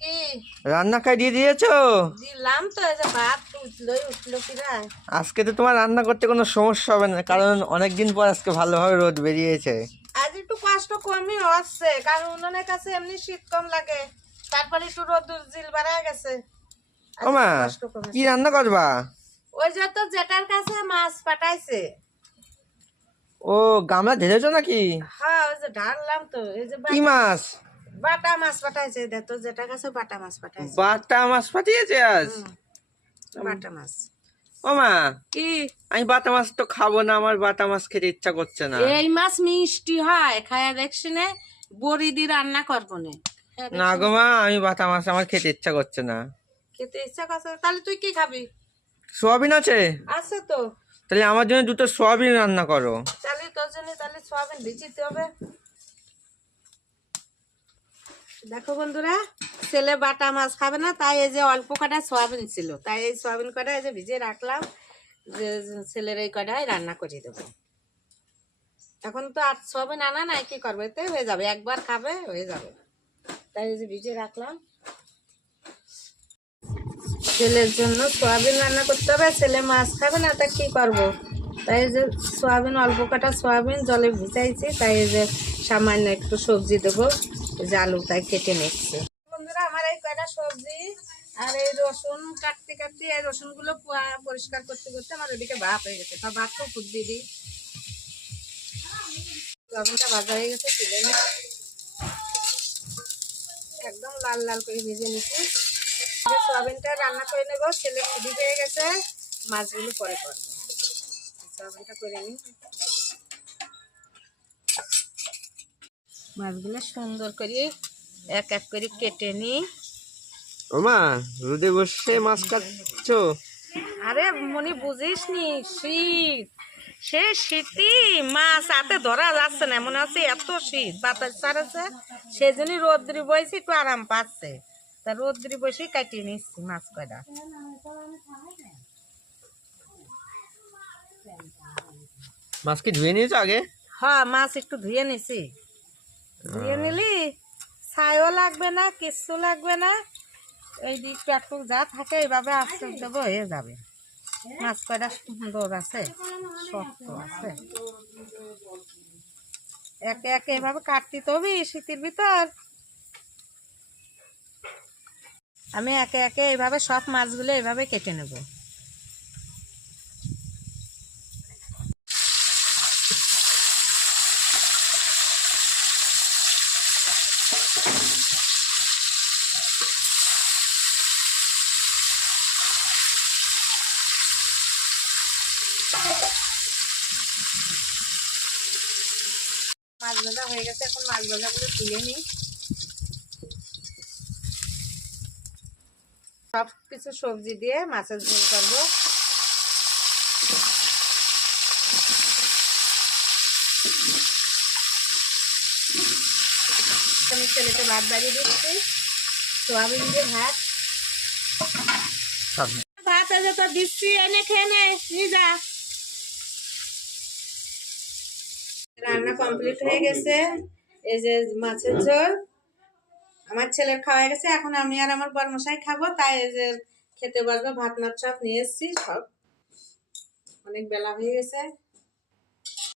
কি রান্না খাই দিয়ে দিয়েছো? দিলাম তো, এই যে ভাত উঠলো কিরা। আজকে তো তোমার রান্না করতে কোনো সমস্যা হবে না, কারণ অনেকদিন পর আজকে ভালোভাবে রোদ বেরিয়েছে। আজ একটু কষ্ট কমই হচ্ছে, কারণ উনানের কাছে এমনি শীত কম লাগে, তারপরে একটু রোদ জিল বাড়া গেছে। আজ ও মা, একটু কষ্ট কি কমেছে। রান্না করবা? ওই যে তো জেঠার কাছে মাছ পাঠাইছে। ও, গামলা ধরেছো নাকি? হ্যাঁ, ওই যে ঢাললাম তো, এই যে কি বাটা মাছ? বাটা মাছ পাঠাইছে, দেখো জেঠার কাছে বাটা মাছ পাঠাইছে। বাটা মাছ পাঠিয়েছে আজ? হুম, বাটা মাছ। ও মা, কি আমি বাটা মাছ তো খাবো না, আমার বাটা মাছ খেতে ইচ্ছা করছে না। এই মাছ মিষ্টি হয়, খায়া দেখছি নে, বড়ি দিয়ে রান্না করবো না। না গো মা, আমি বাটা মাছ আমার খেতে ইচ্ছা করছে না। খেতে ইচ্ছা করছে, তাহলে তুই কি খাবি? সোয়াবিন আছে? আছে তো। তাহলে আমার জন্য দুটো সোয়াবিন রান্না করো। তাহলে তোর জন্য তাহলে সোয়াবিন ভিজিতে হবে। দেখো বন্ধুরা, ছেলে বাটা মাছ খাবে না, তাই এই যে অল্প কটা সোয়াবিন ছিল, তাই এই সোয়াবিন কটা এই যে ভিজিয়ে রাখলাম, যে ছেলের এই কটাই রান্না করে দেবো। এখন তো আর সোয়াবিন আনা নাই, কি করবো, এতে হয়ে যাবে, একবার খাবে হয়ে যাবে, তাই এই যে ভিজিয়ে রাখলাম। ছেলের জন্য সোয়াবিন রান্না করতে হবে, ছেলে মাছ খাবে না, তা কি করবো, তাই এই যে সোয়াবিন অল্প কটা সোয়াবিন জলে ভিজাইছি, তাই এই যে সামান্য একটু সবজি দেবো, এই যে আলু তাই কেটে নিচ্ছি। বন্ধুরা, আমার এই কয়টা সবজি আর এই রসুন কাটতে কাটতে, এই রসুন গুলো পরিষ্কার করতে করতে আমার ওদিকে ভাপ হয়ে গেছে, তা ভাতটাও ফুট দিয়ে দিই। সোয়াবিনটা ভাজা হয়ে গেছে, তুলে নিই, একদম লাল লাল করে ভেজে নিচ্ছি। সোয়াবিনটা রান্না করে নেবো, ছেলে খুবই পেয়ে গেছে, মাছগুলো পরে করবো। সোয়াবিনটা করে নিই, মাছগুলো সুন্দর করে এক এক করে কেটে নিই। ও মা, রোদে বসে মাছ কাটছো? আরে মনি, বুঝিস নি, শীত, সে শীতই মাছ হাতে ধরা যাচ্ছে না, মনে হচ্ছে এত শীত, বাতাস ছাড়াচ্ছে, সেই জন্যই রোদ্রি বসে একটু আরাম পাচ্ছে, তা রোদ্রি বসেই কাটিয়ে নিচ্ছি মাছ কয়টা। মাছ কি ধুয়ে নিয়েছো আগে? হ্যাঁ, মাছ একটু ধুয়ে নিছি, ধুয়ে নিলি ছাইও লাগবে না, কিচ্ছু লাগবে না, এই দিক একটু যা থাকে এইভাবে আস্তে দেবো, হয়ে যাবে। মাছ কয়টা সুন্দর আছে, শক্ত আছে, একে একে এভাবে কাটতে তো হবে শীতের ভিতর। আমি একে একে এইভাবে সব মাছগুলো এইভাবে কেটে নেব। মাছ ভাজা হয়ে গেছে, এখন মাছ ভাজাগুলো তুলে নিই। সব কিছু সবজি দিয়ে মাছের ঝোল করবো। আমি ছেলেতে ভাত বাড়িয়ে দিচ্ছি, সোয়াবিন দিয়ে ভাত। ভাত আছে তো দিচ্ছি, এনে খেয়ে নে, নিয়ে যা। রান্না কমপ্লিট হয়ে গেছে, এই যে মাছের ঝোল আমার ছেলের খাওয়া গেছে, এখন আমি আর আমার বরমশাই খাবো, তাই এই যে খেতে বসবো। ভাত মাছ সব নিয়ে এসেছি, সব অনেক বেলা হয়ে গেছে।